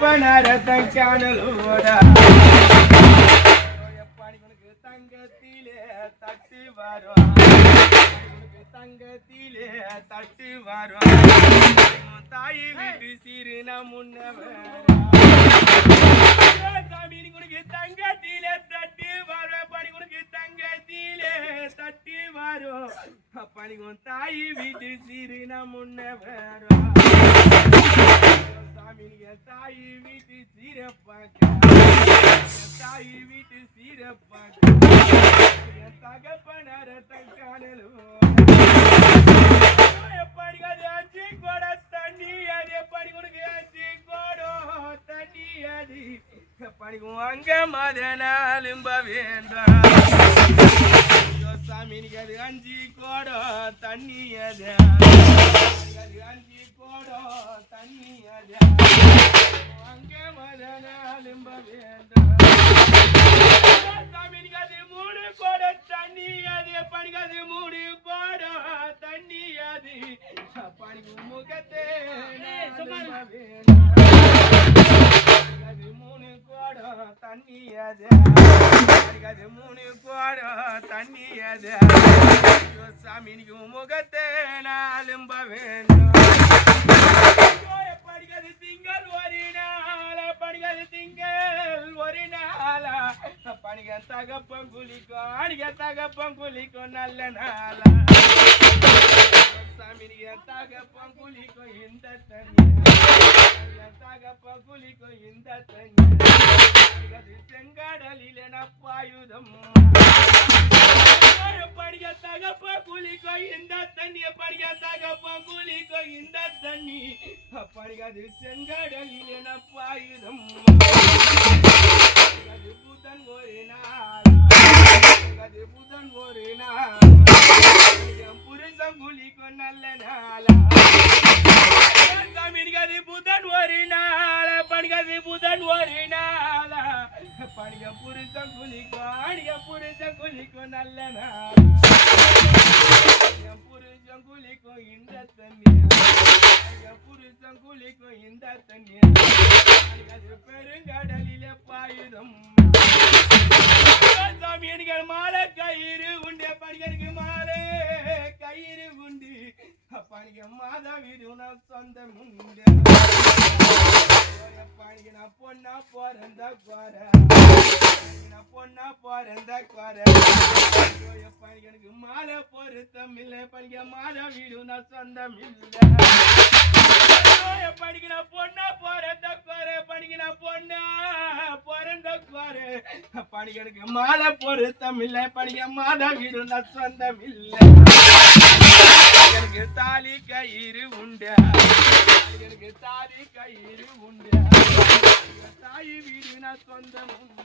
பணரத்தன் தங்கத்திலே தட்டி வரும் தங்கத்திலே தட்டி வரும் தாய் வீட்டு சீரு நான் முன்னவன் தங்கத்திலே தட்டி வரும் பணி தங்கத்திலே தட்டி வரும் பணி தாய் வீட்டு சீரு நான் முன்னவன் தாய் வீட்டு சீரப்பாக்க தாய் வீட்டு சீரப்பாக்க தகப்பனார தங்கானலும் எப்படி அது அஞ்சு கூட தண்ணி அது எப்படி உனக்கு அஞ்சு கூட தண்ணி அது அங்க வேண்டாம் சாமி அது அஞ்சு தண்ணி அது அஞ்சு தண்ணி மூணு குடம் தண்ணி சாமி நீ முகத்தை நாலும்ப வேண்டும். திங்கள் ஒரு நாள பணிகள் திங்கள் ஒரு நாளா. பணிக தகப்பம் குளிக்கும் அணிக தகப்பம் குளிக்கும் நல்ல நாளா. சாமி நீ தகப்பம் குளிக்கும் இந்த தண்ணி தகப்பம் குளிக்கும் இந்த தண்ணி செங்காடலில் பாயுதம் படிக்க தகப்ப குளிக்கும் இந்த தண்ணி படிக்க தகப்ப குளிக்கும் இந்த தண்ணி படிக்காது செங்காடலில் பாயுதம் அது புதன் ஒரு நாள் அது புதன் ஒரு நாள் என் புருஷன் குளிக்கும் நல்ல நாளா சாமி அது புதன் ஒரு நாள் புருஷன் குளிக்கும் இந்த என் புருஷன் குளிக்கும் இந்த பெருங்கடலிலே பாயுதம் பணிக மாதா வீடு நான் சொந்தம் உண்டு. பணிக நான் பொண்ணா பிறந்த குற நான் பொண்ணா பிறந்த குற பணிக எனக்கு மாலை பொருத்தம் இல்லை. பணிக மாதா வீடு நான் சொந்தம் இல்லை. படிக்கிற பொண்ணா பிறந்த குறை படிக்கிற பொண்ணா பிறந்த குறை பணிகளுக்கு மாலை பொருத்தம் இல்லை. படிக்க மாதா வீடு நான் சொந்தம் இல்லை. எனக்கு தாலி கயிறு உண்டா? எனக்கு தாலி கயிறு உண்டா? தாய் வீடு சொந்தம் உண்டா?